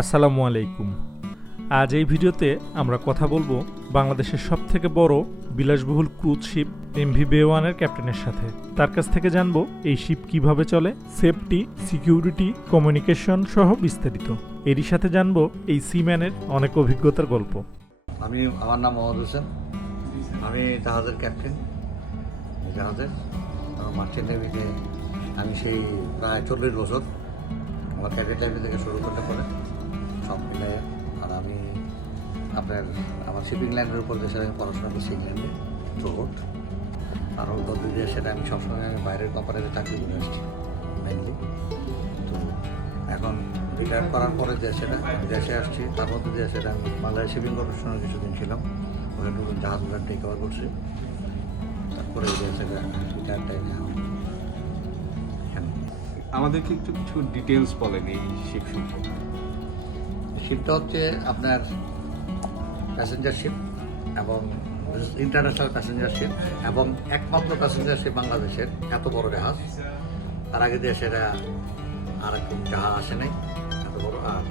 আসসালামু আলাইকুম। আজ এই ভিডিওতে আমরা কথা বলব বাংলাদেশের সব থেকে বড় বিলাসবহুল ক্রুজ শিপ এম এমভি বেওয়ানের ক্যাপ্টেনের সাথে। তার কাছ থেকে জানব এই শিপ কীভাবে চলে, সেফটি, সিকিউরিটি, কমিউনিকেশন সহ বিস্তারিত। এরই সাথে জানব এই সিম্যানের অনেক অভিজ্ঞতার গল্প। আমি, আমার নাম মোহাম্মদ হোসেন। আমি জাহাজের ক্যাপ্টেন, জাহাজের। মার্চেন্ট নেভিতে আমি সেই প্রায় চল্লিশ বছর আমার ক্যাডেট লাইফে থেকে শুরু করতে পারে। সব মিলে আর আমি আপনার, আমার শিপিং লাইনের উপর দেশের আমি পড়াশোনা করছি ইংল্যান্ডে থ্রুট আর দিয়ে সেটা আমি সবসময় আমি বাইরের কোম্পানিতে চাকরি করে আসছি মেনলি তো এখন রিটায়ার করার পরে যে সেটা, দেশে আসছি, তার মধ্যে দিয়ে সেটা আমি বাংলাদেশ শিপিং কর্পোরেশনে কিছুদিন ছিলাম, ওখানে নতুন জাহাজগুলো টেক ওভার করছি। তারপরে যে সেটা রিটায়ার টাইমে আমাদেরকে একটু কিছু ডিটেলস বলেন এই শিপ সম্পর্কে। শিপটা হচ্ছে আপনার প্যাসেঞ্জার শিপ এবং ইন্টারন্যাশনাল প্যাসেঞ্জার শিপ এবং একমাত্র প্যাসেঞ্জার শিপ বাংলাদেশের, এত বড় জাহাজ। তার আগে সেটা আর একদম জাহাজ আসে নাই, এত বড়। আর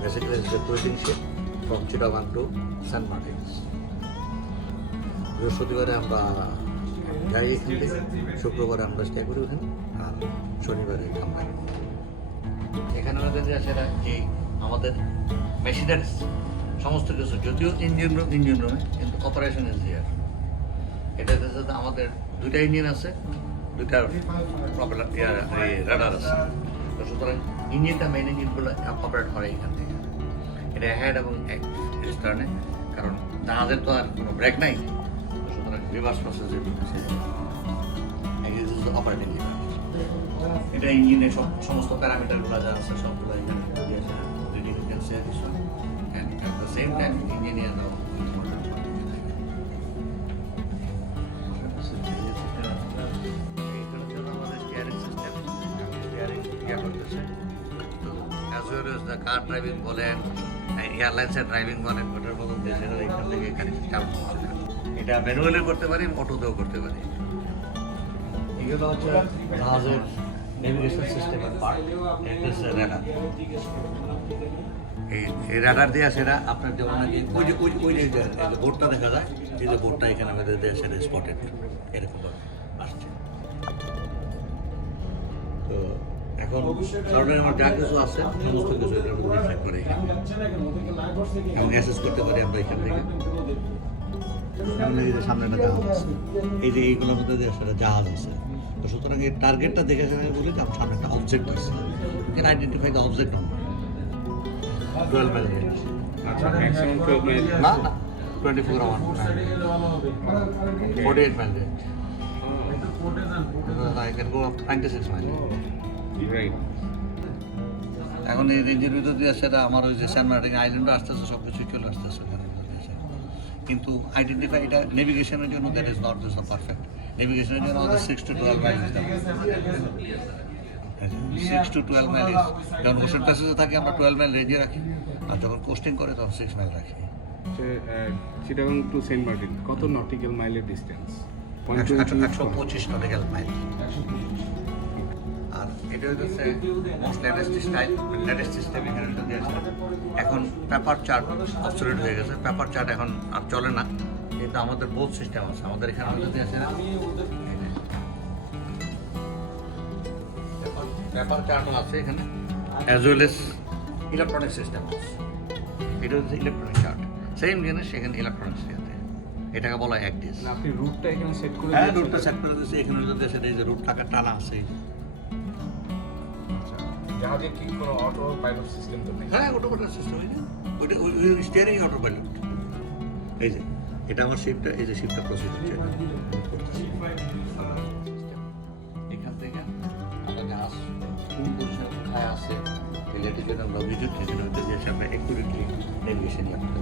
basically cruising ship from Chittagong to Saint Martin's বৃহস্পতিবারে আমরা যাই এখান থেকে, শুক্রবারে আমরা স্টে করি ওখানে, আর শনিবারে আমরা এখানে আমাদের যে সেটা এই আমাদের মেশিনারিজ সমস্ত কিছু, যদিও ইঞ্জিন রুম, ইঞ্জিন রুমে, কিন্তু অপারেশন ইজ হিয়ার এটা হচ্ছে যে আমাদের দুইটা ইঞ্জিন আছে, দুইটা রাডার আছে। তো সুতরাং ইঞ্জিনটা মেইন ইঞ্জিনগুলো অপারেট করে এখান থেকে। এটা হেড এবং স্টার্নে কারণ জাহাজের তো আর কোনো ব্রেক নাই। সুতরাং রিভার্স প্রসেসের অপারেটিং এটা ইঞ্জিনের সমস্ত প্যারামিটারগুলো যা আছে, সবগুলো এখানে দিয়ে আসে reading can say this one and at the same time engineer now কার বলেন এয়ারলাইন্সের ড্রাইভিং বলেন ওটার মতন দেশের এখান থেকে এখানে চাপ এটা ম্যানুয়ালি করতে পারি অটোতেও করতে পারি এগুলো হচ্ছে জাহাজের নেভিগেশন সিস্টেমের পার্ট রেডার এই রেডার দিয়ে সেটা আপনার যেমন ওই যে ওই ওই যে বোর্ডটা দেখা যায়, এই যে বোর্ডটা এখানে আমাদের দিয়ে সেটা স্পটেড এরকম আসছে। তো এখন সরকারের আমার যা কিছু আছে, সমস্ত কিছু এটার রিফ্লেক্ট করে এবং অ্যাসেস করতে পারি আমরা এখান থেকে। সামনে একটা জাহাজ আছে। এই যে এইগুলোর মধ্যে সেটা জাহাজ আছে। তো সুতরাং এই টার্গেটটা দেখে শুনে বলি যে আমার সামনে একটা অবজেক্ট আছে। Can identify the object twelve range আচ্ছা না না twenty four hour forty eight mile I can go up ninety six mile এখন এই রেঞ্জের ভিতর দিয়ে সেটা আমার ওই যে স্যান মার্টিন আইল্যান্ডে আসতেছে সব কিছুই চলে আসতেছে দিয়ে। কিন্তু আইডেন্টিফাই এটা নেভিগেশনের জন্য that is not this perfect নেভিগেশনের জন্য আমাদের six to twelve mile six to twelve mile যখন ওশান প্যাসেজে থাকি আমরা টুয়েলভ মাইল রেঞ্জে রাখি। আর যখন কোস্টিং করে তখন সিক্স মাইল রাখি। চিটাগাং টু সেন্ট মার্টিন কত নটিক্যাল মাইলের ডিস্টেন্স একশো পঁচিশ নটিক্যাল মাইল আর এটা হচ্ছে most latest style latest system এখানে পেপার চার্ট অবসলিউট হয়ে গেছে। পেপার চার্ট এখন আর চলে না। কিন্তু আমাদের বোধ সিস্টেম আছে। আমাদের এখানে যদি আছে পেপার চার্টও আছে এখানে। As well as electronic system আছে। এটা হচ্ছে ইলেকট্রনিক চার্ট সেম জিনিস সেখানে ইলেকট্রনিক্স আছে এটাকে বলা হয় একডিস আপনি রুটটা এখানে সেট করে হ্যাঁ রুটটা সেট করে দিয়েছে। এখানে যদি সেটা এই যে রুট টাকা টানা আছে। আচ্ছা জাহাজে কি কোনো অটো পাইলট সিস্টেম তো নেই? হ্যাঁ অটোমেটিক সিস্টেম ওই ওইটা ওই স্টিয়ারিং অটো পাইলট এই যে এটা আমার শিপটা এই যে শিপটা প্রসিড হচ্ছে রিলেটিভ জন্য আমরা অভিযোগ সেখানে হতে যে আমরা একুরেটলি নেভিগেশন করতে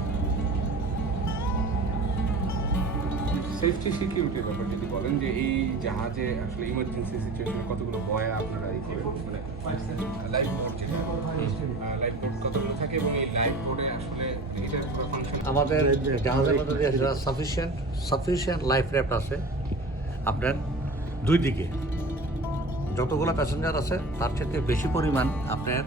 সেফটি সিকিউরিটির ব্যাপার যদি বলেন? যে এই জাহাজে আসলে ইমার্জেন্সি সিচুয়েশনে কতগুলো বয় আপনারা এই মানে লাইফ বোর্ড যেটা লাইফ বোর্ড কতগুলো থাকে এবং এই লাইফ বোর্ডে আসলে এটার ফাংশন আমাদের জাহাজের মধ্যে সাফিসিয়েন্ট সাফিসিয়েন্ট লাইফ র্যাপ আছে। আপনার দুই দিকে। যতগুলো প্যাসেঞ্জার আছে তার চেয়ে বেশি পরিমাণ আপনার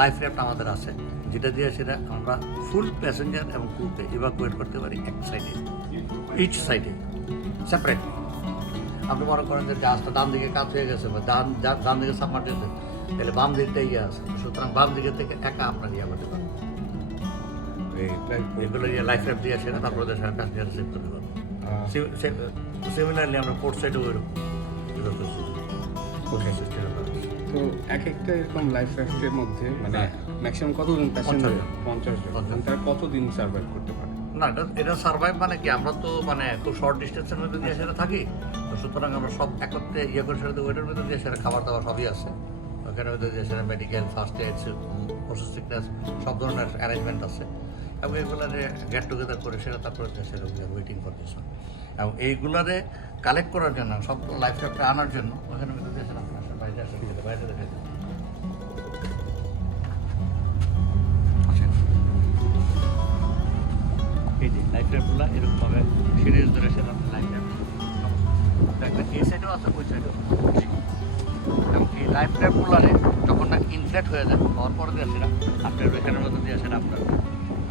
লাইফ র্যাফট আমাদের আছে। যেটা দিয়ে সেটা আমরা ফুল প্যাসেঞ্জার এবং ক্রুকে ইভাকুয়েট করতে পারি এক সাইডে ইচ সাইডে সেপারেট আপনি মনে করেন যে জাহাজটা ডান দিকে কাজ হয়ে গেছে বা ডান ডান দিকে সাবমার্ট হয়েছে তাহলে বাম দিকটা ইয়ে আছে। সুতরাং বাম দিকে থেকে একা আপনার ইয়ে করতে পারবেন। লাইফ এগুলো ইয়ে লাইফ র্যাপ দিয়ে সেটা তারপরে দেশের প্যাসেঞ্জার সেভ করতে পারবেন। সিমিলারলি আমরা পোর্ট সাইডেও ওইরকম ওকে তো এক একটা এরকম লাইফ রাফটের মধ্যে মানে ম্যাক্সিমাম কতজন প্যাসেঞ্জার। পঞ্চাশ জন। তারা কতদিন সার্ভাইভ করতে পারে? না এটা এটা সার্ভাইভ মানে কি? আমরা তো মানে খুব শর্ট ডিস্টেন্সের মধ্যে দিয়ে সেটা থাকি। তো সুতরাং আমরা সব একত্রে ইয়ে করে সেটা ওইটার মধ্যে দিয়ে সেটা খাবার দাবার সবই আছে। ওখানের মধ্যে দিয়ে সেটা medical first aid process sickness সব ধরনের অ্যারেঞ্জমেন্ট আছে। এবং এগুলারে গেট টুগেদার করে সেটা তারপরে সেটা ওয়েটিং ফর দিস এবং এইগুলারে কালেক্ট করার জন্য সব লাইফ আনার জন্য ওখানে মধ্যে দিয়ে এই যে লাইফ ট্যাপগুলো এরকমভাবে সিরিজ ধরে সেটা লাইফ ট্যাপ দেখবেন এই সাইডেও আছে ওই সাইডেও এবং এই লাইফ ট্যাপগুলোরে যখন না ইনফ্লেট হয়ে যায়, হওয়ার পরে দিয়ে সেটা আপনার এখানের মধ্যে দিয়ে সেটা আপনার।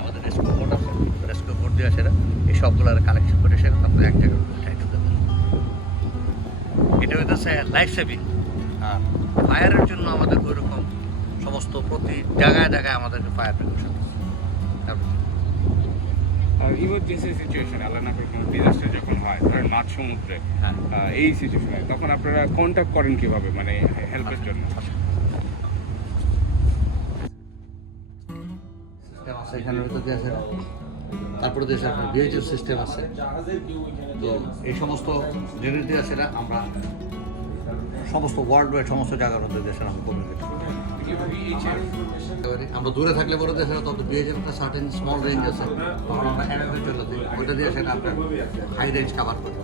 আমাদের রেস্কো বোর্ড আছে রেস্কো বোর্ড দিয়ে সেটা এই সবগুলোর কালেকশন করে সেটা তারপরে এক জায়গায় এটা হইতেছে লাইফ সেভিং আর ফায়ারের জন্য আমাদের ওই রকম সমস্ত প্রতি জায়গায় জায়গায় আমাদেরকে ফায়ার প্রিকশন আর ইমার্জেন্সি সিচুয়েশন আল্লাহ না করে কোনো ডিজাস্টার যখন হয় ধরেন সমুদ্রে হ্যাঁ। আহ, এই সিচুয়েশনে তখন আপনারা কন্ট্যাক্ট করেন কীভাবে মানে হেল্পের জন্য? তারপরে দেশে আপনার সিস্টেম আছে। তো এই সমস্ত সেটা আমরা সমস্ত ওয়ার্ল্ড ওয়াইড সমস্ত জায়গার মধ্যে দেশের আমরা কমিউনিকেট আমরা দূরে থাকলে বলে দেশের তত বিএইচএফ একটা সার্টেন স্মল রেঞ্জ আছে। তখন আমরা এনএফের জন্য দিই। ওইটা দিয়ে সেটা আপনার হাই রেঞ্জ কাভার করি।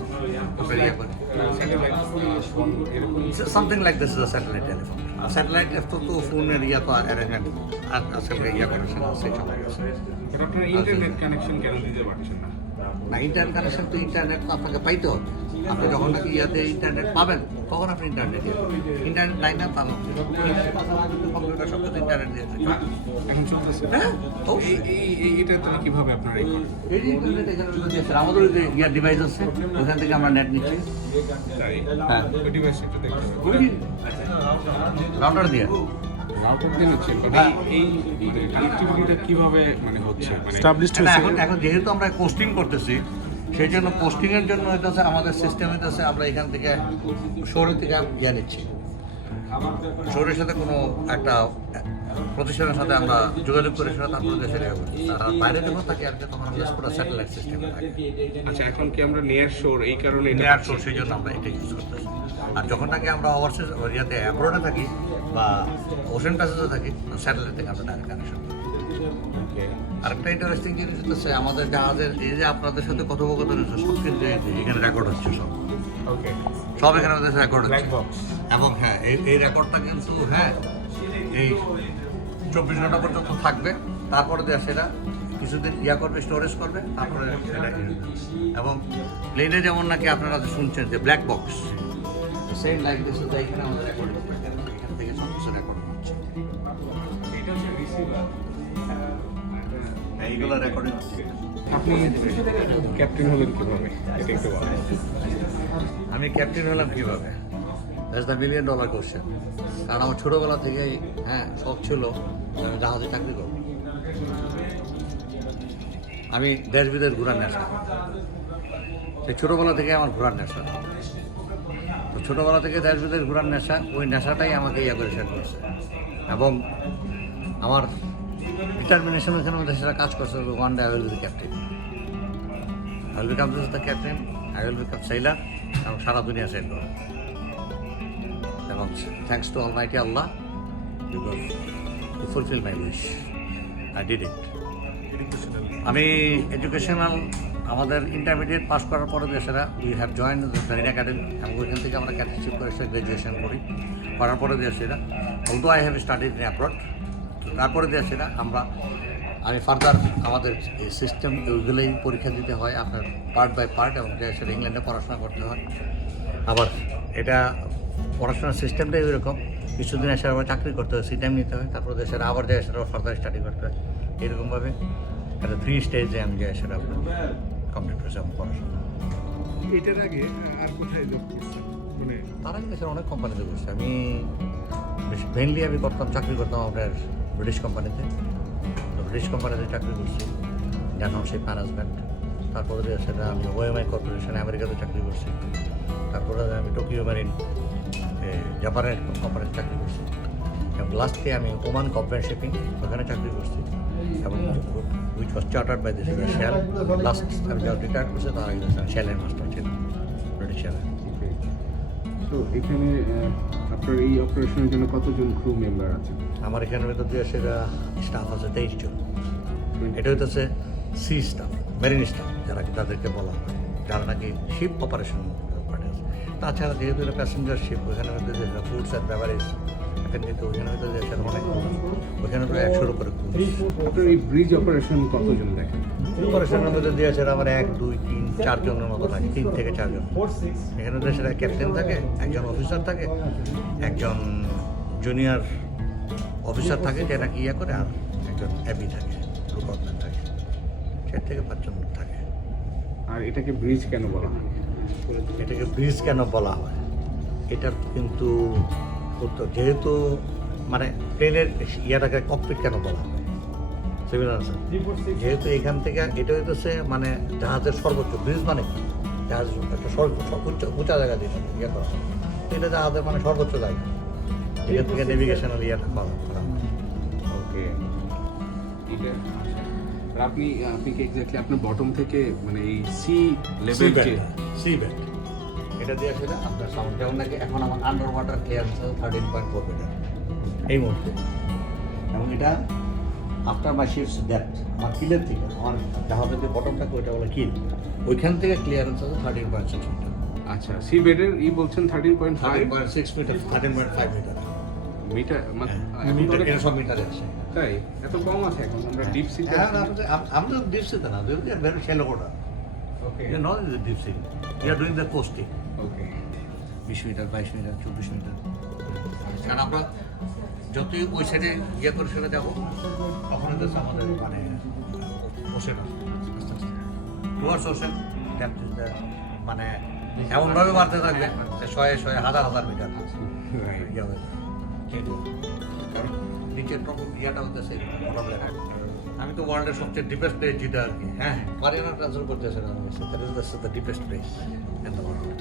Something like this is a satellite telephone satellite তো তো ফোনের ইয়া তো অ্যারেঞ্জমেন্ট আর আসলে ইয়া করে সেটা সেই সময় আছে। ইন্টারনেট কানেকশন কেন দিতে পারছেন না? না ইন্টারনেট কানেকশন তো ইন্টারনেট তো আপনাকে পাইতে হবে। আপনি যখন নাকি ইয়াতে ইন্টারনেট পাবেন তখন আপনি ইন্টারনেট ইন্টারনেট নাই না পাবেন। কম্পিউটার সব কিছু ইন্টারনেট দিয়ে থাকে। এখন চলতেছে। হ্যাঁ এই অবশ্যই। এই- এটা তাহলে কীভাবে আপনারা এই করেন এই যে ইন্টারনেট এখানে আমাদের যে ইয়ার ডিভাইস আছে ওখান থেকে আমরা নেট নিচ্ছি। হ্যাঁ। ডিভাইস একটু দেখতে রাউটার দিয়ে। রাউটার দিয়ে নিচ্ছেন বাট। এই এই কানেক্টিভিটিটা কীভাবে হচ্ছে? না, হয়েছে। এখন এখন যেহেতু আমরা কোস্টিং করতেছি সেই জন্য পোস্টিংয়ের জন্য হইতেছে আমাদের সিস্টেম হইতেছে আমরা এখান থেকে শহরের থেকে ইয়ে নিচ্ছি। শহরের সাথে কোনো একটা প্রতিষ্ঠানের সাথে আমরা যোগাযোগ করে সেটা তারপরে দেশে ইয়ে করছি আর বাইরে যখন থাকি আর তখন আমরা পুরো স্যাটেলাইট সিস্টেম থাকে। আচ্ছা এখন কি আমরা নিয়ার শোর এই কারণে নেয়ার সোর্স সেই জন্য আমরা এটা ইউজ করতেছি। আর যখন নাকি আমরা ওভারসিজ ইয়াতে অ্যাব্রোডে থাকি বা ওশেন প্যাসেজে থাকি স্যাটেলাইট থেকে আমরা ডাইরেক্ট কানেকশন করি. আরেকটা ইন্টারেস্টিং জিনিস হচ্ছে আমাদের জাহাজের এই যে আপনাদের সাথে কথোপকথন হচ্ছে সব কিন্তু এখানে রেকর্ড হচ্ছে সব Okay. সব এখানে আমাদের রেকর্ড হচ্ছে এবং হ্যাঁ এই এই রেকর্ডটা কিন্তু হ্যাঁ এই চব্বিশ ঘণ্টা পর্যন্ত থাকবে তারপরে দেওয়া সেটা কিছুদিন ইয়া করবে স্টোরেজ করবে তারপরে। এবং প্লেনে যেমন নাকি আপনারা শুনছেন যে black box same like this এখানে আমাদের রেকর্ড এখান থেকে সব কিছু রেকর্ড হচ্ছে এটা হচ্ছে receiver. এইগুলো রেকর্ডিং আপনি ক্যাপ্টেন হলেন কীভাবে? এটা একটু বলেন। আমি ক্যাপ্টেন হলাম কীভাবে? That's the million dollar question কারণ আমার ছোটোবেলা থেকেই হ্যাঁ শখ ছিল আমি জাহাজে চাকরি করব। আমি দেশ বিদেশ ঘোরার নেশা। সেই ছোটোবেলা থেকে আমার ঘোরার নেশা। তো ছোটোবেলা থেকে দেশ বিদেশ ঘোরার নেশা ওই নেশাটাই আমাকে ইয়ে করে সেট করছে। এবং আমার ডিটারমিনেশন এখানে মধ্যে সেটা কাজ করছে one day I will be captain I will become the captain I will become sailor এবং সারা দুনিয়া করো এবং thanks to almighty Allah because to fulfil my wish I did it আমি এডুকেশনাল আমাদের ইন্টারমিডিয়েট পাস করার পরে দেশেরা we have join marine academy এবং ওইখান থেকে আমরা ক্যাটারশিপ করে গ্রাজুয়েশন করি। করার পরে দেশেরা although I have studied in abroad তারপরে দেশেরা আমরা আমি ফার্দার আমাদের এই সিস্টেম ওইগুলোই পরীক্ষা দিতে হয় আপনার পার্ট বাই পার্ট এবং দেশের ইংল্যান্ডে পড়াশোনা করতে হয়। আবার এটা পড়াশোনার সিস্টেমটাই এরকম কিছুদিন এসে আবার চাকরি করতে হয় সি টাইম নিতে হয় তারপর দেশের আবার যায় সেটা ফার্দার স্টাডি করতে হয়। এরকমভাবে একটা থ্রি স্টেজে আমি যাই সেটা কমপ্লিট করেছি আমার পড়াশোনা। এটার আগে আর কোথায় জব মানে তার আগে দেশের অনেক কোম্পানিতে করছি। আমি মেনলি আমি করতাম চাকরি করতাম আপনার ব্রিটিশ কোম্পানিতে। তো ব্রিটিশ কোম্পানিতে চাকরি করছি। ডানহাউসিপ ম্যানেজমেন্ট তারপরে সেটা আমি ওএমআই কর্পোরেশন আমেরিকাতে চাকরি করছি। তারপরে আমি টোকিও মেরিন জাপানের কোম্পানিতে চাকরি করছি। এবং লাস্টে আমি ওমান কম্পানি শিপিং ওখানে চাকরি করছি। এবং which was chartered by this Shell last আমি যখন রিটায়ার করছি তার আগে শেলের মাস্টার ছিলাম ব্রিটিশ শেলের তো এখানে আপনার এই অপারেশনের জন্য কতজন ক্রু মেম্বার আছে আমার এখানে ভেতর দিয়ে সেটা স্টাফ আছে তেইশ জন। এটা হইতেছে সি স্টাফ মেরিন স্টাফ যারা তাদেরকে বলা হয় যারা নাকি শিপ অপারেশন পার্টি আছে। তাছাড়া যেহেতু এটা প্যাসেঞ্জার শিপ ওখানে হয়তো যে ফুডস অ্যান্ড বেভারেজ এখানে কিন্তু ওইখানে হয়তো যে সেটা অনেক ওইখানে প্রায় একশোর উপরে আপনার এই ব্রিজ অপারেশন কতজন দেখেন? অপারেশনের মধ্যে দিয়ে সেটা আমার এক দুই তিন চারজনের মতো লাগে তিন থেকে চারজন এখানে তো সেটা ক্যাপ্টেন থাকে একজন অফিসার থাকে একজন জুনিয়র অফিসার থাকে যে নাকি ইয়ে করে আর একজন অ্যাবি থাকে লুকআউটম্যান থাকে। চার থেকে পাঁচজন থাকে। আর এটাকে ব্রিজ কেন বলা হয়? এটাকে ব্রিজ কেন বলা হয়? এটার কিন্তু উত্তর যেহেতু মানে প্লেনের ইয়াটাকে ককপিট কেন বলা হয়? সিভিল আনসার যেহেতু এখান থেকে এটা হইতেছে মানে জাহাজের সর্বোচ্চ ব্রিজ মানে? জাহাজ একটা সর্বোচ্চ উচ্চ উঁচা জায়গা দিয়ে ইয়ে করা এটা জাহাজের মানে সর্বোচ্চ জায়গা। এখান থেকে নেভিগেশনাল ইয়াটা হয়। ওকে এটা আচ্ছা। আর আপনি আপনি কি এক্স্যাক্টলি আপনার বটম থেকে মানে এই সি লেভেল যে সি ব্যান্ড এটা দিয়ে আসলে আপনার সাউন্ড যেমন নাকি? এখন আমার আন্ডার ওয়াটার ক্লিয়ারেন্স আছে থার্টিন পয়েন্ট ফোর মিটার এই মুহূর্তে। এবং এটা আফটার মাই শিপস ডেপথ আমার কিলের থেকে। আমার জাহাজের যে বটম থাকে ওইটা বলে কিল ওইখান থেকে ক্লিয়ারেন্স আছে থার্টিন পয়েন্ট সিক্স মিটার আচ্ছা সি বেডের ই বলছেন thirteen point five six metre thirteen point five metre metre metre এটা সব মিটারে আছে তাই? এত কম আছে এখন আমরা ডিপ সিতে হ্যাঁ আমি তো ডিপ সিতে না very shallow quota okay you in the deep sea you are doing the coasting okay বিশ মিটার বাইশ মিটার চব্বিশ মিটার কারণ আমরা যতই ওই সাইডে ইয়ে করে সেটা যাব তখন হচ্ছে আমাদের মানে আস্তে আস্তে। টুয়ার্স ওশেন মানে এমনভাবে বাড়তে থাকবে। শয়ে শয়ে হাজার হাজার মিটার নিচের ইয়াটা বটম লেভেল আমি তো ওয়ার্ল্ডের সবচেয়ে ডিপেস্ট প্লেস যেটা আর কি। হ্যাঁ মারিনা ট্রান্সফার করতেছে না আমার কাছে that is the deepest place in the world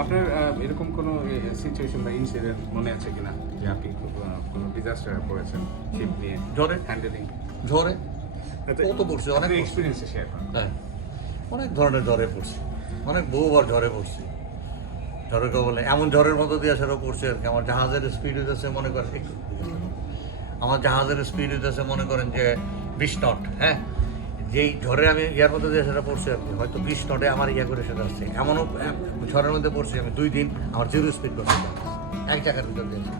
আপনার এরকম কোনো সিচুয়েশন বা ইনসিডেন্ট মনে আছে কিনা? যে আপনি কোনো ডিজাস্টারে পড়েছেন শিপ নিয়ে? জ্বরে হ্যান্ডেলিং ঝড়ে। কত পড়ছে? অনেক। এক্সপিরিয়েন্সে শেয়ার হ্যাঁ। অনেক ধরনের ঝড়ে পড়ছি। অনেক বহুবার ঝড়ে পড়ছি। ঝড়ে কেউ বলে এমন ঝড়ের মতো দিয়ে সেটা পড়ছে আর কি। আমার জাহাজের স্পিড হইতেছে মনে করেন আমার জাহাজের স্পিড হইতেছে মনে করেন যে বিশ নট হ্যাঁ? যেই ঝড়ে আমি ইয়ার মধ্যে দিয়ে সেটা পড়ছি আর কি। হয়তো বিশ নটে আমার ইয়া করে সেটা আসছে এমনও ঝড়ের মধ্যে পড়ছি আমি। দুই দিন আমার জিরো স্পিড করছি এক জায়গার ভিতর দিয়েছি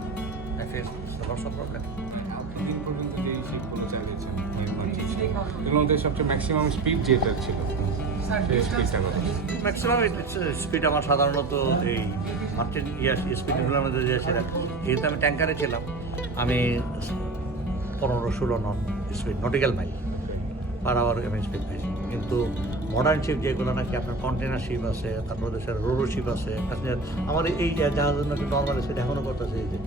মধ্যে সবচেয়ে ম্যাক্সিমাম স্পিড যেটা ছিল? ম্যাক্সিমাম স্পিড আমার সাধারণত এই মার্চেন্ট ইয়ার স্পিডগুলোর মধ্যে যে সেটা যেহেতু আমি ট্যাঙ্কারে ছিলাম আমি পনেরো ষোলো নন speed nautical mile per hour আমি স্পিড পাইছি। কিন্তু মডার্ন শিপ যেগুলো নাকি আপনার কন্টেনার শিপ আছে তারপর দেশের রোরো শিপ আছে প্যাসেঞ্জার আমার এই জাহাজের নাকি নর্মাল স্পিড এখনও করতেছে এই যে।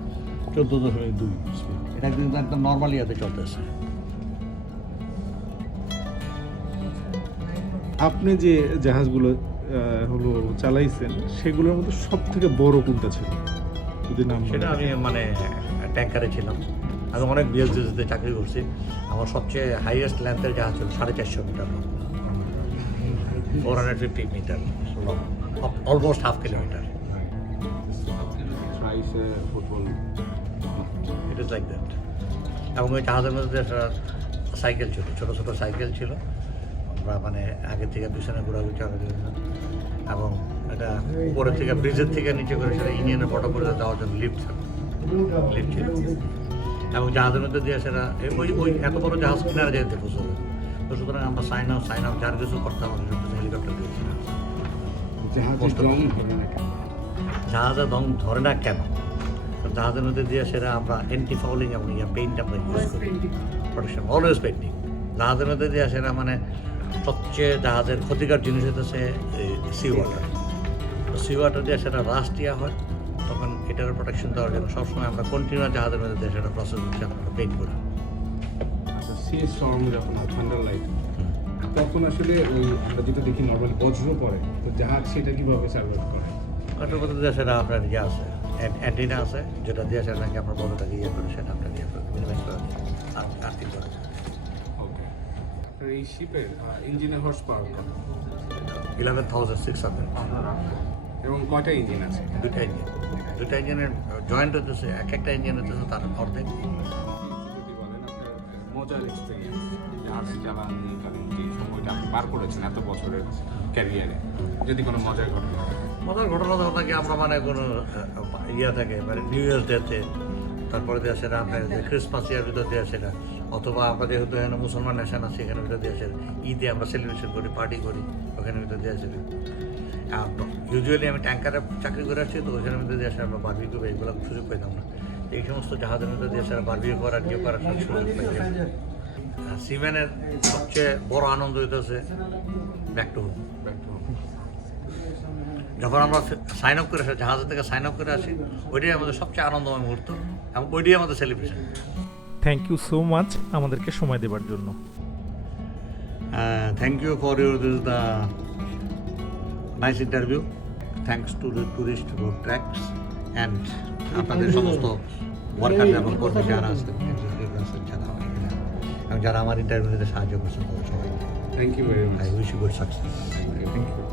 চোদ্দ দশমিক দুই স্পিড এটা কিন্তু একদম নর্মাল ইয়াতে চলতেছে। আপনি যে জাহাজগুলো হলো চালাইছেন, সেগুলোর মধ্যে সব থেকে বড় কোনটা ছিল? যদি নাম সেটা আমি মানে ট্যাঙ্কারে ছিলাম। আমি অনেক বিএসডিসিতে চাকরি করছি। আমার সবচেয়ে হাইয়েস্ট লেন্থের জাহাজ ছিল সাড়ে চারশো metre four hundred fifty metre almost half kilometre it is like that এবং ওই জাহাজের মধ্যে সাইকেল ছিল, ছোটো ছোটো সাইকেল ছিল। আমরা মানে আগে থেকে পিছনে ঘোরাঘুরি দিয়েছিলাম এবং এটা উপরের থেকে ব্রিজের থেকে নিচে করে সেটা ইঞ্জিনের বড় করে যাওয়ার জন্য লিফট ছিল। লিফট ছিল। এবং জাহাজের মধ্যে দিয়ে সেটা ওই ওই এত বড় জাহাজ কিনারে যেতে পছন্দ তো সুতরাং আমরা সাইন আউট সাইন আউট যার কিছু করতাম আমরা হেলিকপ্টার না জাহাজে দম ধরে না কেন? জাহাজের মধ্যে দিয়ে সেটা আমরা অ্যান্টি ফাউলিং এবং ইয়া পেইন্ট আমরা ইউজ করি। প্রোটেকশন অলওয়েজ পেন্টিং জাহাজের মধ্যে দিয়ে সেটা মানে সবচেয়ে জাহাজের ক্ষতিকর জিনিস হতেছে সি ওয়াটার তো সি ওয়াটার দিয়ে সেটা রাশ দেওয়া হয়। তখন এটার প্রোটেকশন দেওয়ার জন্য সবসময় আমরা কন্টিনিউ জাহাজের মধ্যে দিয়ে সেটা প্রসেস হচ্ছে আমরা পেইন্ট করি। আচ্ছা সি স্টর্ম যখন থান্ডার লাইট তখন আসলে ওই আমরা যেটা দেখি নর্মালি বজ্র পড়ে তো জাহাজ সেটা কীভাবে সার্ভাইভ করে? ওটার মধ্যে দিয়ে সেটা আপনার ইয়ে আছে অ্যান্টিনা আছে যেটা দিয়ে সেটা নাকি আপনার বড়টাকে ইয়ে করে সেটা আপনার ইয়ে করে এই শিপের ইঞ্জিনের হর্স পাওয়ার কত? ইলেভেন থাউজেন্ড সিক্স হান্ড্রেড এবং কয়টা ইঞ্জিন আছে? দুইটা ইঞ্জিন দুইটা ইঞ্জিনের জয়েন্ট হতেছে এক একটা ইঞ্জিন হতেছে তার অর্ধেক। মজার এক্সপিরিয়েন্স জাহাজ চালানিকালীন যে সময়টা আপনি পার করেছেন এত বছরের ক্যারিয়ারে যদি কোনো মজার ঘটনা থাকে। মজার ঘটনা তো নাকি আমরা মানে কোনো ইয়ে থাকে মানে নিউ ইয়ার ডেতে তারপরে দিয়ে সেটা আপনার ক্রিসমাস ইয়ার ভিতর দিয়ে সেটা অথবা আমরা যেহেতু এখানে মুসলমান নেশন আছে, এখানে ভিতর সেটা ঈদে আমরা সেলিব্রেশন করি পার্টি করি, ওখানে ভিতর দিয়ে সেটা ইউজুয়ালি আমি ট্যাঙ্কারে চাকরি করে আসছি, তো মধ্যে দিয়ে আসে আমরা বারবি করব এগুলো সুযোগ পেতাম না। এই সমস্ত জাহাজের মধ্যে দিয়ে সেটা বারবি করার ইয়ে করার সুযোগ পাই সিমেনের সবচেয়ে বড় আনন্দ হইতেছে back to home Back to home. যখন আমরা সাইন আপ করে আসি, জাহাজের থেকে সাইন আপ করে আসি, ওইটাই আমাদের সবচেয়ে আনন্দময় মুহূর্ত, এবং ওইটাই আমাদের celebration thank you so much আমাদেরকে সময় দেবার জন্য thank you for your this the nice interview thanks to the tourist road tracks and আপনাদের সমস্ত ওয়ার্কার এবং কর্মী যারা যারা এবং যারা আমার ইন্টারভিউ নিতে সাহায্য করছেন তাদের সবাই Thank you very much. I wish you good success. Thank you